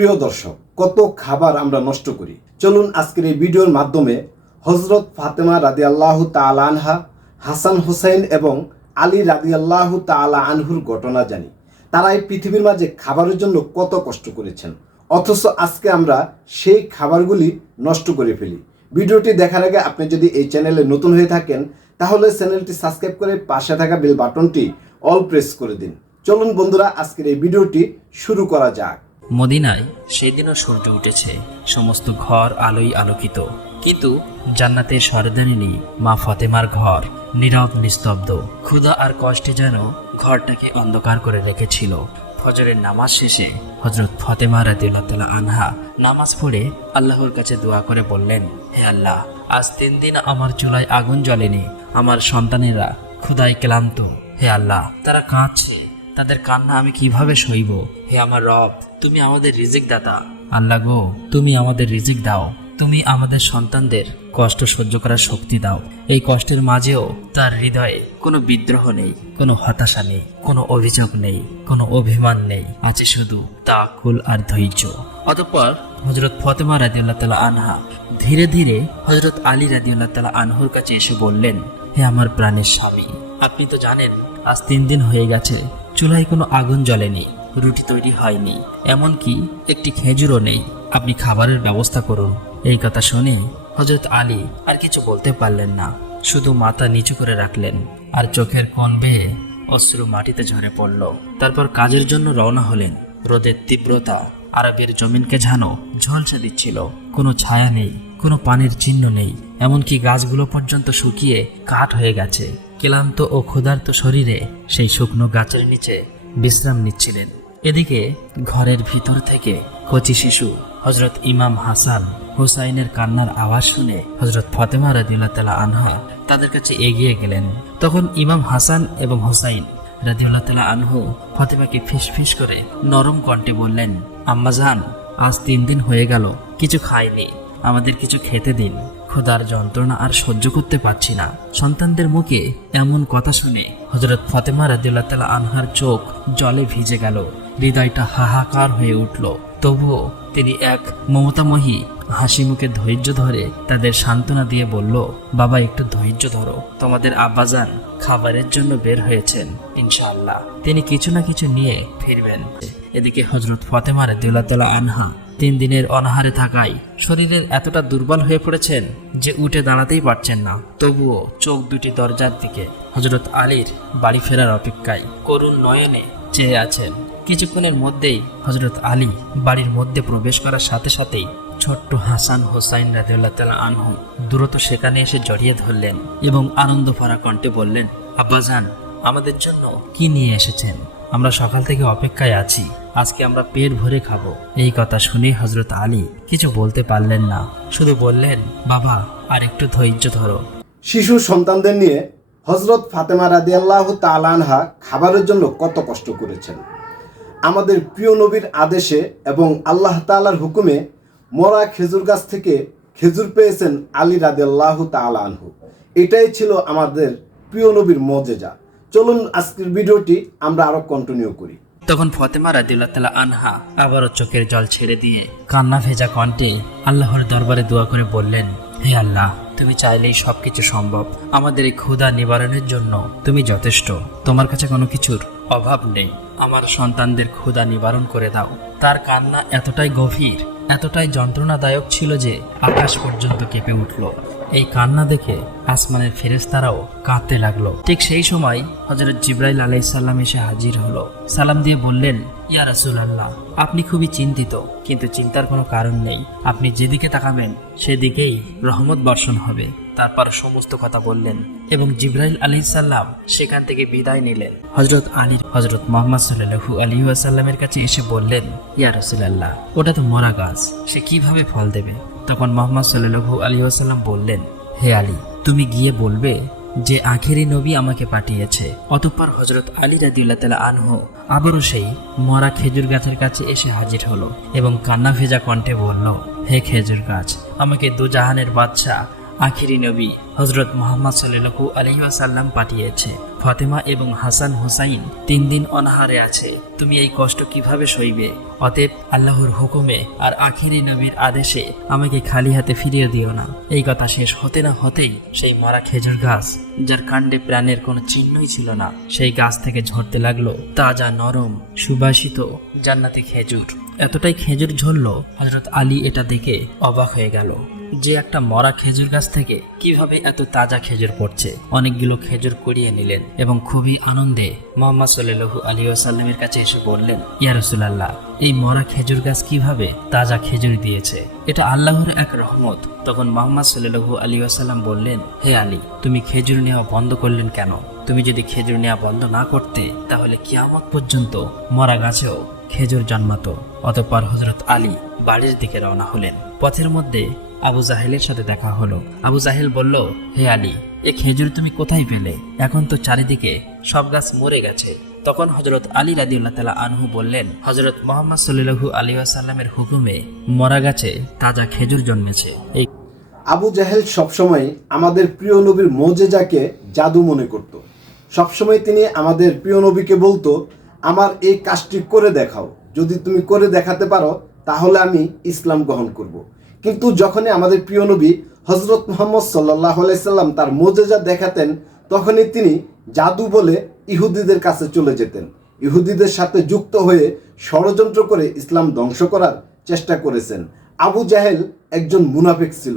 প্রিয় দর্শক, কত খাবার আমরা নষ্ট করি। চলুন আজকের এই ভিডিওর মাধ্যমে হজরত ফাতেমা রাদি আল্লাহ আনহা, হাসান হোসেন এবং আলী রাদি আল্লাহ তালা আনহুর ঘটনা জানি। তারা এই পৃথিবীর মাঝে খাবারের জন্য কত কষ্ট করেছেন। অথচ আজকে আমরা সেই খাবারগুলি নষ্ট করে ফেলি। ভিডিওটি দেখার আগে আপনি যদি এই চ্যানেলে নতুন হয়ে থাকেন, তাহলে চ্যানেলটি সাবস্ক্রাইব করে পাশে থাকা বেল বাটনটি অল প্রেস করে দিন। চলুন বন্ধুরা, আজকের এই ভিডিওটি শুরু করা যাক। মদিনায় সেদিনও সূর্য উঠেছে, সমস্ত ঘর আলোয় আলোকিত। কিন্তু জান্নাতের সরদারিনী মা ফতেমার ঘর নীরব, নিস্তব্ধ। ক্ষুধা আর কষ্টে যেন ঘরটাকে অন্ধকার করে রেখেছিল। ফজরের নামাজ শেষে হজরত ফতেমা রাদিউল্লাহ আনহা নামাজ পড়ে আল্লাহর কাছে দোয়া করে বললেন, হে আল্লাহ, আজ তিন দিন আমার চুলায় আগুন জ্বলেনি। আমার সন্তানেরা ক্ষুধায় ক্লান্ত। হে আল্লাহ, তারা কাঁদছে। তাদের কান্না আমি কীভাবে সইব? হে আমার রব তুমি আমাদের রিজিক দাতা আল্লাহ গো তুমি আমাদের রিজিক দাও। তুমি আমাদের সন্তানদের কষ্ট সহ্য করার শক্তি দাও। এই কষ্টের মাঝেও তার হৃদয়ে কোনো বিদ্রোহ নেই কোনো হতাশা নেই কোনো অভিযোগ নেই কোনো অভিমান নেই। আছে শুধু তাকুল আর ধৈর্য। অতঃপর হজরত ফতেমা রাদিউল্লাহ তালা আনহা ধীরে ধীরে হজরত আলী রাদিউল্লাহ তালা আনহুর কাছে এসে বললেন হে আমার প্রাণের স্বামী আপনি তো জানেন আজ তিন দিন হয়ে গেছে চুলায় কোনো আগুন জ্বলেনি, রুটি তৈরি হয়নি, এমনকি একটি খেজুরও নেই। আপনি খাবারের ব্যবস্থা করুন। এই কথা শুনে হজরত আলী আর কিছু বলতে পারলেন না, শুধু মাথা নিচু করে রাখলেন আর চোখের কোণ বেয়ে অশ্রু মাটিতে ঝরে পড়ল। তারপর কাজের জন্য রওনা হলেন। রোদের তীব্রতা আরবের জমিনকে ঝানো ঝলসে দিচ্ছিল। কোনো ছায়া নেই। কোনো পানির চিহ্ন নেই, এমনকি গাছগুলো পর্যন্ত শুকিয়ে কাঠ হয়ে গেছে। ক্লান্ত ও ক্ষুধার্ত শরীরে সেই শুকনো গাছের নিচে বিশ্রাম নিচ্ছিলেন। এদিকে ঘরের ভিতর থেকে কচি শিশু হজরত ইমাম হাসান হুসাইনের কান্নার আওয়াজ শুনে হজরত ফতেমা রাদিউল্লাহ তালা আনহা তাদের কাছে এগিয়ে গেলেন। তখন ইমাম হাসান এবং হুসাইন রাদিউল্লাহ তালা আনহু ফতেমাকে ফিস ফিস করে নরম কণ্ঠে বললেন আম্মাজান আজ তিন দিন হয়ে গেল, কিছু খাইনি। আমাদের কিছু খেতে দিন। ক্ষুধার যন্ত্রণা আর সহ্য করতে পারছি না। সন্তানদের মুখে এমন কথা শুনে হজরত ফাতেমা রাদিউল্লাহ তালা আনহার চোখ জলে ভিজে গেল। হৃদয়টা হাহাকার হয়ে উঠল। তবুও তিনি এক মমতাময়ী হাসি মুখে ধৈর্য ধরে তাদের সান্ত্বনা দিয়ে বলল, বাবা, একটু ধৈর্য ধরো। তোমাদের আব্বাজান খাবারের জন্য বের হয়েছেন, ইনশাআল্লাহ। তিনি কিছু না কিছু নিয়ে ফিরবেন। এদিকে হজরত ফতেমা রাদিউল্লাহ আনহা তিন দিনের অনাহারে থাকায় শরীরের এতটা দুর্বল হয়ে পড়েছেন যে উঠে দাঁড়াতেই পারছেন না। তবুও চোখ দুটি দরজার দিকে। হজরত আলীর বাড়ি ফেরার অপেক্ষায় করুণ নয়নে চেয়ে আছেন। কিছুক্ষণের মধ্যেই হজরত আলী বাড়ির মধ্যে প্রবেশ করার সাথে সাথেই ছোট্ট হাসান হোসাইন রাজিউল্লাহ তালা আনহু দ্রুত সেখানে এসে জড়িয়ে ধরলেন এবং আনন্দ ভরা কণ্ঠে বললেন আব্বাজান আমাদের জন্য কি নিয়ে এসেছেন? আমরা সকাল থেকে অপেক্ষায় আছি। আজকে আমরা পেট ভরে খাব। এই কথা শুনে হজরত আলী কিছু বলতে পারলেন না। শুধু বললেন, বাবা, আর একটু ধৈর্য ধরো। শিশু সন্তানদের নিয়ে হজরত ফাতেমা রাদি আল্লাহ তালানহা খাবারের জন্য কত কষ্ট করেছেন। আমাদের প্রিয় নবীর আদেশে এবং আল্লাহ তালার হুকুমে মরা খেজুর গাছ থেকে খেজুর পেয়েছেন আলী রাদি আল্লাহ তালানহু এটাই ছিল আমাদের প্রিয় নবীর মজেজা চলুন আজকের ভিডিওটি আমরা আরও কন্টিনিউ করি। তখন ফতেমা রাদিউল্লাহ তালা আনহা আবারও চোখের জল ছেড়ে দিয়ে কান্না ভেজা কণ্ঠে আল্লাহর দরবারে দোয়া করে বললেন, হে আল্লাহ, তুমি চাইলেই সবকিছু সম্ভব। আমাদের এই ক্ষুধা নিবারণের জন্য তুমি যথেষ্ট। তোমার কাছে কোনো কিছুর অভাব নেই। আমার সন্তানদের ক্ষুধা নিবারণ করে দাও। তার কান্না এতটাই গভীর, এতটাই যন্ত্রণাদায়ক ছিল যে আকাশ পর্যন্ত কেঁপে উঠল। এই কান্না দেখে আসমানের ফেরেস্তারাও কাঁদতে লাগল। ঠিক সেই সময় হজরত জিব্রাইল আলাইসাল্লাম এসে হাজির হলো। সালাম দিয়ে বললেন, ইয়া রাসূলুল্লাহ, আপনি খুবই চিন্তিত, কিন্তু চিন্তার কোনো কারণ নেই। আপনি যেদিকে তাকাবেন, সেদিকেই রহমত বর্ষণ হবে। তারপর সমস্ত কথা বললেন এবং জিব্রাইল আলী সাল্লাম সেখান থেকে বিদায় নিলেন। হজরত আলী হজরত মোহাম্মদ সাল্লাহু আলী আসাল্লামের কাছে এসে বললেন ইয়া রসুল্লাহ ওটা তো মরা গাছ সে কীভাবে ফল দেবে? তখন মোহাম্মদ সাল্লাহু আলী আসাল্লাম বললেন হে আলী তুমি গিয়ে বলবে যে আখেরি নবী আমাকে পাঠিয়েছে অতঃপর হজরত আলী রাদিউল্লাহ তালা আনহু আবারও সেই মরা খেজুর গাছের কাছে এসে হাজির হলো এবং কান্না ভেজা কণ্ঠে বলল হে খেজুর গাছ আমাকে দুজাহানের বাদশাহ আখিরি নবী হজরত মোহাম্মদ সাল্লু আলহিহাসাল্লাম পাঠিয়েছে। ফাতেমা এবং হাসান হুসাইন তিন দিন অনাহারে আছে। তুমি এই কষ্ট কীভাবে সইবে? অতএব আল্লাহর হুকুমে আর আখিরি নবীর আদেশে আমাকে খালি হাতে ফিরিয়ে দিও না। এই কথা শেষ হতে না হতেই সেই মরা খেজুর গাছ, যার কাণ্ডে প্রাণের কোনো চিহ্নই ছিল না, সেই গাছ থেকে ঝরতে লাগল তাজা নরম, সুবাসিত জান্নাতি খেজুর। এতটাই খেজুর ঝরল হজরত আলী এটা দেখে অবাক হয়ে গেল। যে একটা মরা খেজুর গাছ থেকে কীভাবে এত তাজা খেজুর পড়ছে? অনেকগুলো খেজুর কুড়িয়ে নিলেন এবং খুবই আনন্দে মোহাম্মদ সাল্লু আলী আসাল্লামের কাছে এসে বললেন, ইয়া রসুলাল্লাহ, এই মরা খেজুর গাছ কীভাবে তাজা খেজুর দিয়েছে? এটা আল্লাহর এক রহমত। তখন মোহাম্মদ সাল্লু আলী আসাল্লাম বললেন, হে আলী, তুমি খেজুর নেওয়া বন্ধ করলেন কেন? তুমি যদি খেজুর নেওয়া বন্ধ না করতে, তাহলে কিয়ামত পর্যন্ত মরা গাছেও খেজুর জন্মাতো। অতঃপর হজরত আলী বাড়ির দিকে রওনা হলেন। পথের মধ্যে আবু জাহেলের সাথে দেখা হলো। আবু জাহেল বলল, হে আলী, এ খেজুর তুমি কোথায় পেলে? এখন তো চারিদিকে সব গাছ মরে গেছে। তখন হজরত আলী রাদিউল্লাহ তালা আনহু বললেন হজরত মোহাম্মদ সাল্লু আলী আসাল্লামের হুকুমে মরা গাছে তাজা খেজুর জন্মেছে। এই আবু জাহেল সবসময় আমাদের প্রিয় নবীর মোজেজাকে জাদু মনে করত। সবসময় তিনি আমাদের প্রিয় নবীকে বলতো, আমার এই কাজটি করে দেখাও। যদি তুমি করে দেখাতে পারো, তাহলে আমি ইসলাম গ্রহণ করব। কিন্তু যখনই আমাদের প্রিয় নবী হজরত মোহাম্মদ সাল্লাহ সাল্লাম তার মোজেজা দেখাতেন, তখনই তিনি জাদু বলে ইহুদিদের কাছে চলে যেতেন। ইহুদিদের সাথে যুক্ত হয়ে ষড়যন্ত্র করে ইসলাম ধ্বংস করার চেষ্টা করেছেন। আবু জাহেল একজন মুনাফিক ছিল,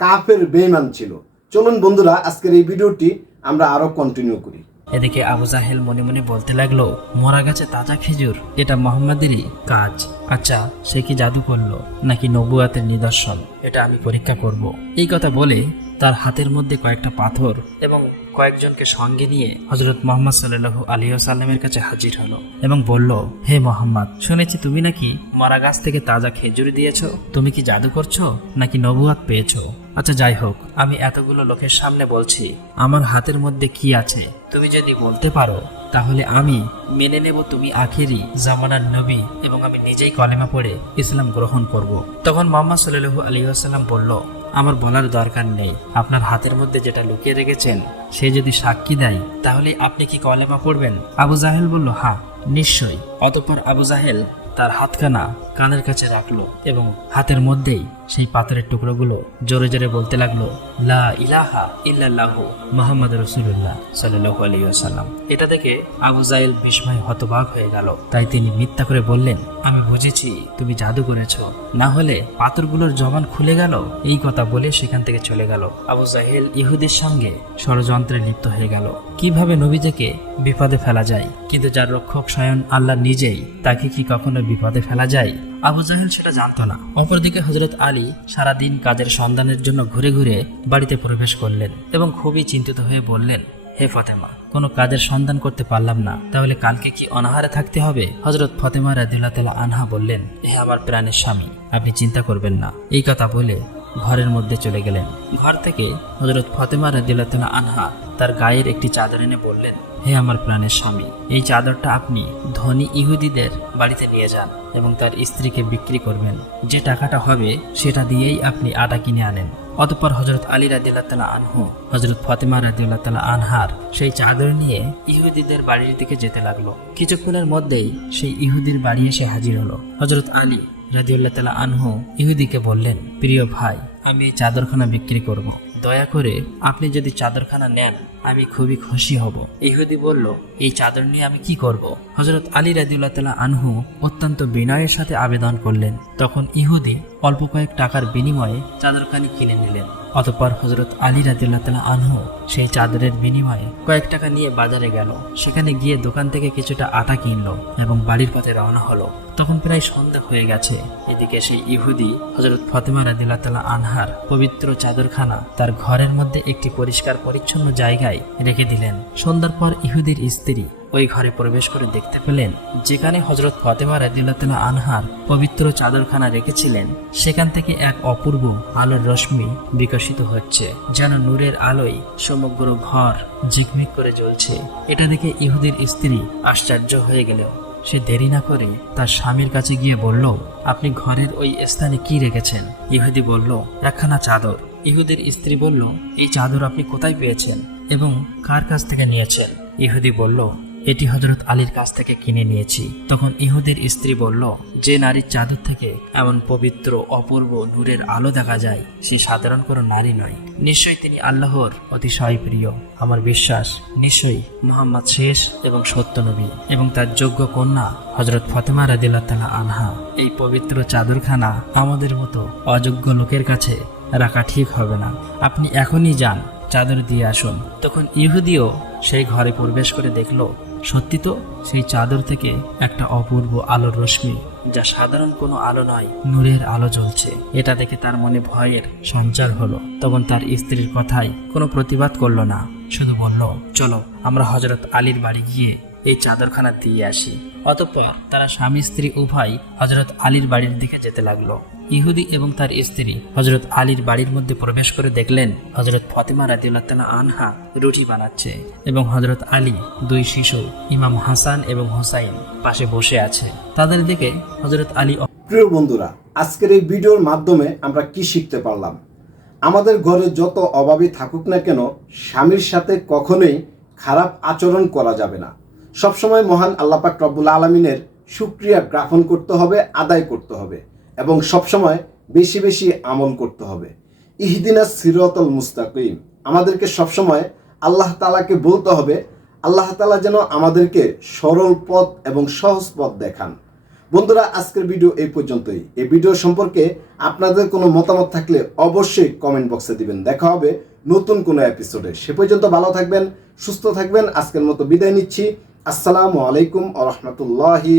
কাফের বেইমান ছিল। চলুন বন্ধুরা, আজকের এই ভিডিওটি আমরা আরও কন্টিনিউ করি। এদিকে আবু জাহেল মনে মনে বলতে লাগল, মরা গাছে তাজা খেজুর, এটা মোহাম্মদেরই কাজ। আচ্ছা সে কি জাদু করল নাকি নবুয়াতের নিদর্শন? এটা আমি পরীক্ষা করব। এই কথা বলে তার হাতের মধ্যে কয়েকটা পাথর এবং কয়েকজনকে সঙ্গে নিয়ে হজরত মোহাম্মদ সাল্লাহ আলী সাল্লামের কাছে হাজির হলো এবং বলল, হে মোহাম্মদ, শুনেছি তুমি নাকি মারা গাছ থেকে তাজা খেজুর দিয়েছ? তুমি কি জাদু করছ নাকি নবুয়াত পেয়েছ? আচ্ছা যাই হোক, আমি এতগুলো লোকের সামনে বলছি, আমার হাতের মধ্যে কি আছে? তুমি যদি বলতে পারো, তাহলে আমি মেনে নেব তুমি আখেরি জামানার নবী এবং আমি নিজেই কলেমা পড়ে ইসলাম গ্রহণ করব। তখন মোহাম্মদ সাল্লু আলী আসাল্লাম বলল আমার বলার দরকার নেই। আপনার হাতের মধ্যে যেটা লুকিয়ে রেখেছেন, সে যদি সাক্ষী দেয়, তাহলে আপনি কি কলেমা পড়বেন? আবু জাহেল বলল, হা, নিশ্চয়ই। অতঃপর আবু জাহেল তার হাতখানা কানের কাছে রাখল এবং হাতের মধ্যেই সেই পাথরের টুকরোগুলো জোরে জোরে বলতে লাগল, লা ইলাহা ইল্লাল্লাহ মোহাম্মদ রসুল্লাহ সাল্লাহ আলী আসাল্লাম এটা দেখে আবু জাহেল বিস্ময় হতবাক হয়ে গেল। তাই তিনি মিথ্যা করে বললেন, আমি বুঝেছি, তুমি জাদু করেছ। না হলে পাথরগুলোর জবান খুলে গেল? এই কথা বলে সেখান থেকে চলে গেল। আবু জাহেল ইহুদের সঙ্গে ষড়যন্ত্রে লিপ্ত হয়ে গেল। কীভাবে নবীজকে বিপদে ফেলা যায়? কিন্তু যার রক্ষক স্বয়ং আল্লাহ নিজেই, তাকে কি কখনো বিপদে ফেলা যায়? আবু জাহেল সেটা জানত না। অপরদিকে হজরত আলী সারাদিন কাজের সন্ধানের জন্য ঘুরে ঘুরে বাড়িতে প্রবেশ করলেন এবং খুবই চিন্তিত হয়ে বললেন, হে ফতেমা, কোনো কাজের সন্ধান করতে পারলাম না। তাহলে কালকে কি অনাহারে থাকতে হবে? হজরত ফতেমা রাদিল্লাহ তালা আনহা বললেন হে আমার প্রাণের স্বামী, আপনি চিন্তা করবেন না। এই কথা বলে ঘরের মধ্যে চলে গেলেন। ঘর থেকে হজরত ফতেমা রাদিল্লাহ তালা আনহা তার গায়ের একটি চাদর এনে বললেন, হে আমার প্রাণের স্বামী, এই চাদরটা আপনি ধনী ইহুদিদের বাড়িতে নিয়ে যান এবং তার স্ত্রীকে বিক্রি করবেন। যে টাকাটা হবে, সেটা দিয়েই আপনি আটা কিনে আনেন। অতঃপর হজরত আলী রাদিল্লাহ তালা আনহু হজরত ফাতেমা তালা আনহার সেই চাদর নিয়ে ইহুদিদের বাড়ির দিকে যেতে লাগল। কিছুক্ষণের মধ্যেই সেই ইহুদির বাড়ি এসে হাজির হলো। হজরত আলী রাদিউল্লাহ তালা আনহু ইহুদিকে বললেন, প্রিয় ভাই, আমি এই চাদরখানা বিক্রি করব। দয়া করে আপনি যদি চাদরখানা নেন, আমি খুবই খুশি হব। ইহুদি বলল, এই চাদর নিয়ে আমি কি করব। হজরত আলী রাজিউল্লাহ তালা আনহু অত্যন্ত বিনয়ের সাথে আবেদন করলেন। তখন ইহুদি অল্প কয়েক টাকার বিনিময়ে চাদরখানি কিনে নিলেন। অতঃপর হজরত আলী রাদিউল্লাহ তালা আনহু সেই চাদরের বিনিময়ে কয়েক টাকা নিয়ে বাজারে গেল। সেখানে গিয়ে দোকান থেকে কিছুটা আটা কিনলো এবং বাড়ির পথে রওনা হলো। তখন প্রায় সন্ধ্যা হয়ে গেছে। এদিকে সেই ইহুদি হজরত ফতেমা রাদিল্লাহ তালা আনহার পবিত্র চাদরখানা তার ঘরের মধ্যে একটি পরিষ্কার পরিচ্ছন্ন জায়গায় রেখে দিলেন। সন্ধ্যার পর ইহুদির স্ত্রী ওই ঘরে প্রবেশ করে দেখতে পেলেন, যেখানে হজরত ফতেমা তালা আনহার পবিত্র চাদরখানা রেখেছিলেন, সেখান থেকে এক অপূর্ব আলোর রশ্মি বিকশিত হচ্ছে, যেন নূরের আলোয় সমগ্র ঘর ঝিকমিক করে জ্বলছে। এটা দেখে ইহুদির স্ত্রী আশ্চর্য হয়ে গেল। সে দেরি না করে তার স্বামীর কাছে গিয়ে বলল, আপনি ঘরের ওই স্থানে কি রেখেছেন? ইহুদি বলল, একখানা চাদর। ইহুদের স্ত্রী বলল, এই চাদর আপনি কোথায় পেয়েছেন এবং কার কাছ থেকে নিয়েছেন? ইহুদি বলল এটি হজরত আলীর কাছ থেকে কিনে নিয়েছি। তখন ইহুদের স্ত্রী বলল, যে নারীর চাদর থেকে এমন পবিত্র, অপূর্ব নূরের আলো দেখা যায়, সে সাধারণ কোনো নারী নয়। নিশ্চয়ই তিনি আল্লাহর অতিশয় প্রিয়। আমার বিশ্বাস, নিশ্চয়ই মোহাম্মদ শেষ এবং সত্য নবী এবং তার যোগ্য কন্যা হজরত ফতেমা রাদিল্লাহ তালা আনহা। এই পবিত্র চাদরখানা আমাদের মতো অযোগ্য লোকের কাছে রাখা ঠিক হবে না। আপনি এখনই যান, চাদর দিয়ে আসুন। তখন ইহুদিও সেই ঘরে প্রবেশ করে দেখল সত্যি তো, সেই চাদর থেকে একটা অপূর্ব আলোর রশ্মি, যা সাধারণ কোনো আলো নয়, নূরের আলো জ্বলছে। এটা দেখে তার মনে ভয়ের সঞ্চার হলো, তখন তার স্ত্রীর কথায় কোনো প্রতিবাদ করল না। শুধু বলল, চলো, আমরা হজরত আলীর বাড়ি গিয়ে এই চাদরখানা দিয়ে আসি। অতঃপর তারা স্বামী, স্ত্রী উভয় হজরত আলীর বাড়ির দিকে যেতে লাগল। ইহুদি এবং তার স্ত্রী হজরত আলীর বাড়ির মধ্যে প্রবেশ করে দেখলেন হজরত ফতেমা রাদিউল্লাহ আনহা রুটি বানাচ্ছে এবং হজরত আলী দুই শিশু, ইমাম হাসান এবং হোসাইন পাশে বসে আছে। তাদের দিকে হজরত আলী প্রিয় বন্ধুরা, আজকের এই ভিডিওর মাধ্যমে আমরা কি শিখতে পারলাম? আমাদের ঘরে যত অভাবী থাকুক না কেন, স্বামীর সাথে কখনোই খারাপ আচরণ করা যাবে না। সবসময় মহান আল্লাপাক রব্বুল আলমিনের সুক্রিয়া জ্ঞাপন করতে হবে, আদায় করতে হবে এবং সবসময় বেশি বেশি আমল করতে হবে। ইহদিনা সিরতল মুস্তাকিম। আমাদেরকে সবসময় আল্লাহ তালাকে বলতে হবে, আল্লাহ তালা যেন আমাদেরকে সরল পথ এবং সহজ পথ দেখান। বন্ধুরা, আজকের ভিডিও এই পর্যন্তই। এই ভিডিও সম্পর্কে আপনাদের কোনো মতামত থাকলে অবশ্যই কমেন্ট বক্সে দিবেন। দেখা হবে নতুন কোনো এপিসোডে। সে পর্যন্ত ভালো থাকবেন, সুস্থ থাকবেন। আজকের মতো বিদায় নিচ্ছি। আসসালামু আলাইকুম আ রহমতুল্লাহি